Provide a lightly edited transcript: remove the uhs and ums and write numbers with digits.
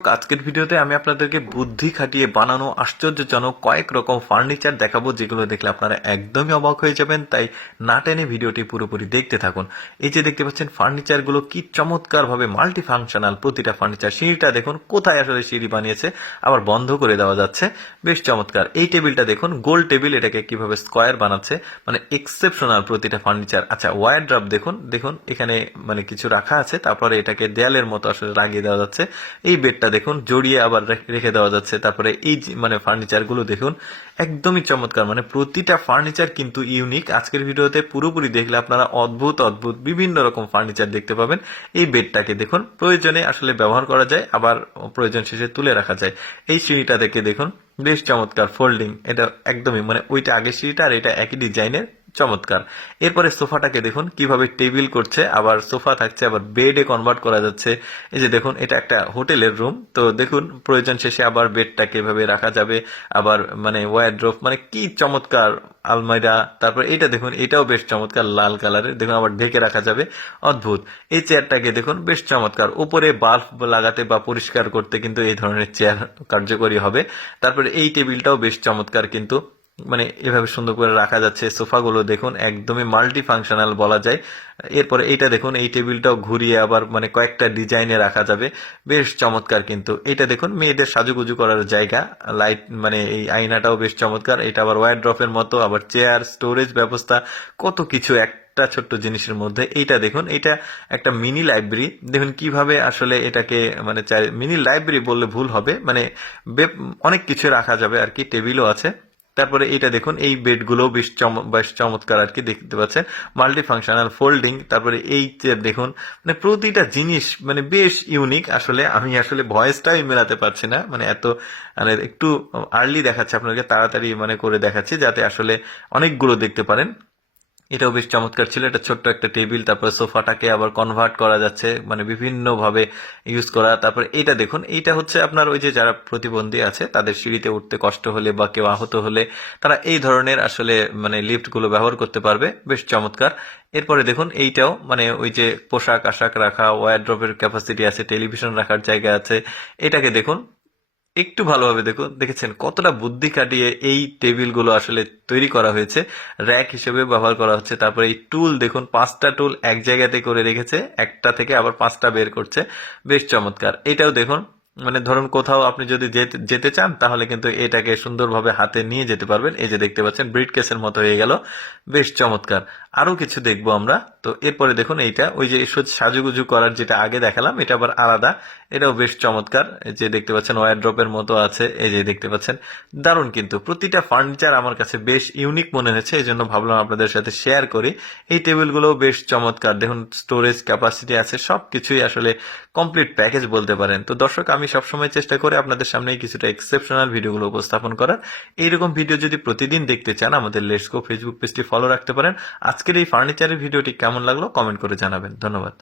আজকের ভিডিওতে আমি আপনাদেরকে বুদ্ধি খাটিয়ে বানানো আশ্চর্যজনক কয়েক রকম ফার্নিচার দেখাবো, যেগুলো দেখলে আপনারা একদমই অবাক হয়ে যাবেন। তাই না টেনে ভিডিওটি পুরোপুরি দেখতে থাকুন। এই যে দেখতে পাচ্ছেন ফার্নিচারগুলো কি চমৎকার ভাবে মাল্টি ফাংশনাল প্রতিটা ফার্নিচার। সিঁড়িটা দেখুন কোথায় আসলে সিঁড়ি বানিয়েছে, আবার বন্ধ করে দেওয়া যাচ্ছে, বেশ চমৎকার। এই টেবিলটা দেখুন গোল টেবিল, এটাকে কিভাবে স্কোয়ার বানাচ্ছে, মানে এক্সেপশনাল প্রতিটা ফার্নিচার। আচ্ছা, ওয়ারড্রপ দেখুন দেখুন এখানে মানে কিছু রাখা আছে, তারপরে এটাকে দেয়ালের মতো আসলে লাগিয়ে দেওয়া যাচ্ছে। এই বেডটা দেখুন জড়িয়ে আবার রেখে দেওয়া যাচ্ছে। তারপরে এই মানে ফার্নিচার গুলো দেখুন একদমই চমৎকার, মানে প্রতিটা ফার্নিচার কিন্তু ইউনিক। আজকের ভিডিওতে পুরোপুরি দেখলে আপনারা অদ্ভুত অদ্ভুত বিভিন্ন রকম ফার্নিচার দেখতে পাবেন। এই বেডটাকে দেখুন প্রয়োজনে আসলে ব্যবহার করা যায়, আবার প্রয়োজন শেষে তুলে রাখা যায়। এই সিঁড়িটা দেখে দেখুন বেশ চমৎকার, ফোল্ডিং, এটা একদমই মানে ওইটা আগের সিঁড়িটা আর এটা একই ডিজাইনের, চমৎকার। এরপরে সোফাটাকে দেখুন কিভাবে টেবিল করছে, আবার সোফা থাকছে, আবার বেডে কনভার্ট করা যাচ্ছে। এই যে দেখুন এটা একটা হোটেলের রুম, তো দেখুন প্রয়োজন শেষে আবার বেডটাকে এভাবে রাখা যাবে, আবার মানে ওয়ারড্রোব, মানে কি চমৎকার আলমারিরা। তারপর এটা দেখুন এটাও বেশ চমৎকার, লাল কালারের, দেখুন আবার ঢেকে রাখা যাবে, অদ্ভুত। এই চেয়ারটাকে দেখুন বেশ চমৎকার, উপরে বাল্ব লাগাতে বা পরিষ্কার করতে কিন্তু এই ধরনের চেয়ার কার্যকরী হবে। তারপরে এই টেবিলটাও বেশ চমৎকার, কিন্তু মানে এভাবে সুন্দর করে রাখা যাচ্ছে। সোফাগুলো দেখুন একদমই মাল্টি ফাংশনাল বলা যায়। এরপরে এইটা দেখুন, এই টেবিলটাও ঘুরিয়ে আবার মানে কয়েকটা ডিজাইনে রাখা যাবে, বেশ চমৎকার। কিন্তু এটা দেখুন মেয়েদের সাজুগুজু করার জায়গা, লাইট মানে এই আয়নাটাও বেশ চমৎকার। এটা আবার ওয়ারড্রপের মতো, আবার চেয়ার, স্টোরেজ ব্যবস্থা, কত কিছু একটা ছোট্ট জিনিসের মধ্যে। এইটা দেখুন এটা একটা মিনি লাইব্রেরি, দেখুন কিভাবে আসলে এটাকে মানে মিনি লাইব্রেরি বললে ভুল হবে, মানে অনেক কিছু রাখা যাবে আর কি, টেবিলও আছে। তারপরে এটা দেখুন এই বেডগুলো বেশ চমৎকার আর কি, দেখতে পাচ্ছেন মাল্টি ফাংশনাল ফোল্ডিং। তারপরে এই চেয়ার দেখুন, মানে প্রতিটা জিনিস মানে বেশ ইউনিক। আসলে আমি আসলে ভয়েসটাই মেলাতে পারছি না, মানে এত মানে একটু আর্লি দেখাচ্ছে আপনাকে, তাড়াতাড়ি মানে করে দেখাচ্ছি যাতে আসলে অনেকগুলো দেখতে পারেন। এটাও বেশ চমৎকার ছিল, এটা ছোট্ট একটা টেবিল। তারপরে সোফাটাকে আবার কনভার্ট করা যাচ্ছে, মানে বিভিন্ন ভাবে ইউজ করা। তারপরে এইটা দেখুন, এইটা হচ্ছে আপনার ওই যে যারা প্রতিবন্ধী আছে তাদের সিঁড়িতে উঠতে কষ্ট হলে বা কেউ আহত হলে তারা এই ধরনের আসলে মানে লিফট গুলো ব্যবহার করতে পারবে, বেশ চমৎকার। এরপরে দেখুন এইটাও মানে ওই যে পোশাক আশাক রাখা, ওয়ারড্রপের ক্যাপাসিটি আছে, টেলিভিশন রাখার জায়গা আছে। এটাকে দেখুন একটু ভালোভাবে দেখুন, দেখেছেন কতটা বুদ্ধি খাটিয়ে এই টেবিলগুলো আসলে তৈরি করা হয়েছে, র্যাক হিসেবে ব্যবহার করা হচ্ছে। তারপরে এই টুল দেখুন, 5টা টুল এক জায়গাতে করে রেখেছে, একটা থেকে আবার 5টা বের করছে, বেশ চমৎকার। এটাও দেখুন মানে ধরুন কোথাও আপনি যদি যেতে চান তাহলে কিন্তু এটাকে সুন্দরভাবে হাতে নিয়ে যেতে পারবেন। এই যে দেখতে পাচ্ছেন ব্রিড কেসের মতো হয়ে গেল, বেশ চমৎকার। আরো কিছু দেখবো আমরা। তো এরপরে দেখুন এইটা ওই যে সাজুগুজু করার যেটা আগে দেখালাম, এটা আবার আলাদা, এটাও বেশ চমৎকার। এই যে দেখতে পাচ্ছেন ওয়ারড্রপের মতো আছে, এই যে দেখতে পাচ্ছেন দারুণ। কিন্তু প্রতিটা ফার্নিচার আমার কাছে বেশ ইউনিক মনে হয়েছে, এই জন্য ভাবলাম আপনাদের সাথে শেয়ার করি। এই টেবিলগুলো বেশ চমৎকার, দেখুন স্টোরেজ ক্যাপাসিটি আছে, সবকিছুই আসলে কমপ্লিট প্যাকেজ বলতে পারেন। তো দর্শক, আমি সবসময় চেষ্টা করি আপনাদের সামনে কিছুটা এক্সেপশনাল ভিডিওগুলো উপস্থাপন করার। এইরকম ভিডিও যদি প্রতিদিন দেখতে চান আমাদের লেটস গো ফেসবুক পেজটি ফলো রাখতে পারেন। আজকের এই ফার্নিচারের ভিডিওটি কেমন লাগলো কমেন্ট করে জানাবেন। ধন্যবাদ।